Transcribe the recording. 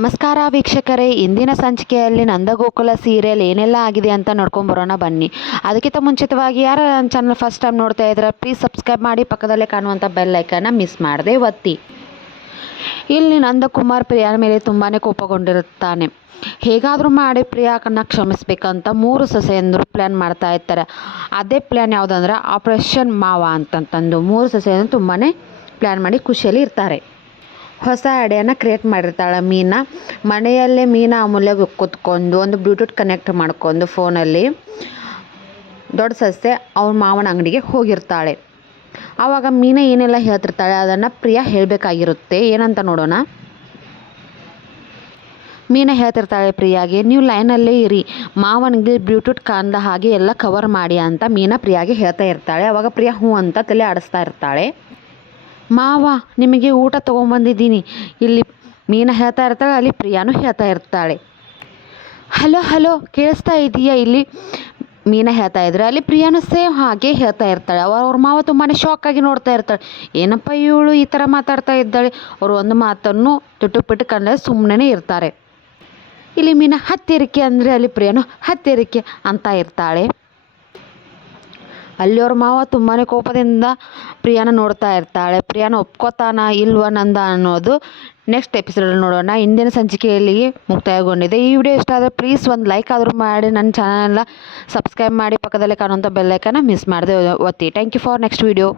ನಮಸ್ಕಾರ ವೀಕ್ಷಕರೇ, ಇಂದಿನ ಸಂಚಿಕೆಯಲ್ಲಿ ನಂದಗೋಕುಲ ಸೀರಿಯಲ್ ಏನೆಲ್ಲ ಆಗಿದೆ ಅಂತ ನೋಡ್ಕೊಂಬರೋಣ ಬನ್ನಿ. ಅದಕ್ಕಿಂತ ಮುಂಚಿತವಾಗಿ ಯಾರು ನನ್ನ ಚಾನಲ್ ಫಸ್ಟ್ ಟೈಮ್ ನೋಡ್ತಾ ಇದ್ರೆ ಪ್ಲೀಸ್ ಸಬ್ಸ್ಕ್ರೈಬ್ ಮಾಡಿ, ಪಕ್ಕದಲ್ಲೇ ಕಾಣುವಂಥ ಬೆಲ್ ಐಕನ್ನ ಮಿಸ್ ಮಾಡದೆ ಒತ್ತಿ. ಇಲ್ಲಿ ನಂದಕುಮಾರ್ ಪ್ರಿಯಾನ ಮೇಲೆ ತುಂಬಾ ಕೋಪಗೊಂಡಿರುತ್ತಾನೆ. ಹೇಗಾದರೂ ಮಾಡಿ ಪ್ರಿಯಾಕನ್ನ ಕ್ಷಮಿಸ್ಬೇಕಂತ 3 ಸೊಸೆಯಂದರು ಪ್ಲ್ಯಾನ್ ಮಾಡ್ತಾ ಇರ್ತಾರೆ. ಅದೇ ಪ್ಲ್ಯಾನ್ ಯಾವುದಂದ್ರೆ ಆಪರೇಷನ್ ಮಾವ ಅಂತಂತಂದು 3 ಸೊಸೆಯಂದರು ತುಂಬಾ ಪ್ಲ್ಯಾನ್ ಮಾಡಿ ಖುಷಿಯಲ್ಲಿ ಇರ್ತಾರೆ. ಹೊಸ ಐಡಿಯಾನ ಕ್ರಿಯೇಟ್ ಮಾಡಿರ್ತಾಳೆ ಮೀನಾ. ಮನೆಯಲ್ಲೇ ಮೀನಾ ಅಮೂಲ್ಯಗೆ ಕೂತ್ಕೊಂಡು ಒಂದು ಬ್ಲೂಟೂತ್ ಕನೆಕ್ಟ್ ಮಾಡ್ಕೊಂಡು ಫೋನಲ್ಲಿ ದೊಡ್ಡ ಸಸ್ಯ ಅವ್ರ ಮಾವನ ಅಂಗಡಿಗೆ ಹೋಗಿರ್ತಾಳೆ. ಆವಾಗ ಮೀನಾ ಏನೆಲ್ಲ ಹೇಳ್ತಿರ್ತಾಳೆ ಅದನ್ನು ಪ್ರಿಯಾ ಹೇಳಬೇಕಾಗಿರುತ್ತೆ. ಏನಂತ ನೋಡೋಣ. ಮೀನಾ ಹೇಳ್ತಿರ್ತಾಳೆ ಪ್ರಿಯಾಗೆ, ನೀವು ಲೈನಲ್ಲೇ ಇರಿ, ಮಾವನಿಗೆ ಬ್ಲೂಟೂತ್ ಕಾಣ್ದ ಹಾಗೆ ಎಲ್ಲ ಕವರ್ ಮಾಡಿ ಅಂತ ಮೀನಾ ಪ್ರಿಯಾಗೆ ಹೇಳ್ತಾ ಇರ್ತಾಳೆ. ಆವಾಗ ಪ್ರಿಯಾ ಹ್ಞೂ ಅಂತ ತಲೆ ಆಡಿಸ್ತಾ ಇರ್ತಾಳೆ. ಮಾವ ನಿಮಗೆ ಊಟ ತೊಗೊಂಬಂದಿದ್ದೀನಿ ಇಲ್ಲಿ ಮೀನಾ ಹೇಳ್ತಾ ಇರ್ತಾಳೆ. ಅಲ್ಲಿ ಪ್ರಿಯಾನು ಹೇಳ್ತಾ ಇರ್ತಾಳೆ. ಹಲೋ ಹಲೋ ಕೇಳಿಸ್ತಾ ಇದೆಯಾ ಇಲ್ಲಿ ಮೀನಾ ಹೇಳ್ತಾ ಇದ್ರೆ ಅಲ್ಲಿ ಪ್ರಿಯಾನು ಸೇಮ್ ಹಾಗೆ ಹೇಳ್ತಾ ಇರ್ತಾಳೆ. ಅವ್ರ ಮಾವ ತುಂಬಾ ಶಾಕಾಗಿ ನೋಡ್ತಾ ಇರ್ತಾಳೆ. ಏನಪ್ಪ ಇವಳು ಈ ಥರ ಮಾತಾಡ್ತಾ ಇದ್ದಾಳೆ. ಅವರು ಒಂದು ಮಾತನ್ನು ತುಟುಪಿಟ್ಟು ಕಂಡ ಸುಮ್ಮನೆ ಇರ್ತಾರೆ. ಇಲ್ಲಿ ಮೀನಾ ಹತ್ತಿರಿಕೆ ಅಂದರೆ ಅಲ್ಲಿ ಪ್ರಿಯಾನು ಹತ್ತಿರಿಕೆ ಅಂತ ಇರ್ತಾಳೆ. ಅಲ್ಲಿ ಅವ್ರ ಮಾವ ತುಂಬಾ ಕೋಪದಿಂದ ಪ್ರಿಯಾನ ನೋಡ್ತಾ ಇರ್ತಾಳೆ. ಪ್ರಿಯಾನ ಒಪ್ಕೋತಾನ ಇಲ್ವ ನಂದ ಅನ್ನೋದು ನೆಕ್ಸ್ಟ್ ಎಪಿಸೋಡಲ್ಲಿ ನೋಡೋಣ. ಇಂದಿನ ಸಂಚಿಕೆಯಲ್ಲಿಗೆ ಮುಕ್ತಾಯಗೊಂಡಿದೆ. ಈ ವಿಡಿಯೋ ಇಷ್ಟ ಆದರೆ ಪ್ಲೀಸ್ ಒಂದು ಲೈಕ್ ಆದರೂ ಮಾಡಿ, ನನ್ನ ಚಾನಲ್ನ ಸಬ್ಸ್ಕ್ರೈಬ್ ಮಾಡಿ, ಪಕ್ಕದಲ್ಲೇ ಕಾಣುವಂಥ ಬೆಲ್ಲೈಕನ್ನ ಮಿಸ್ ಮಾಡದೆ ಒತ್ತಿ. Thank you for next video.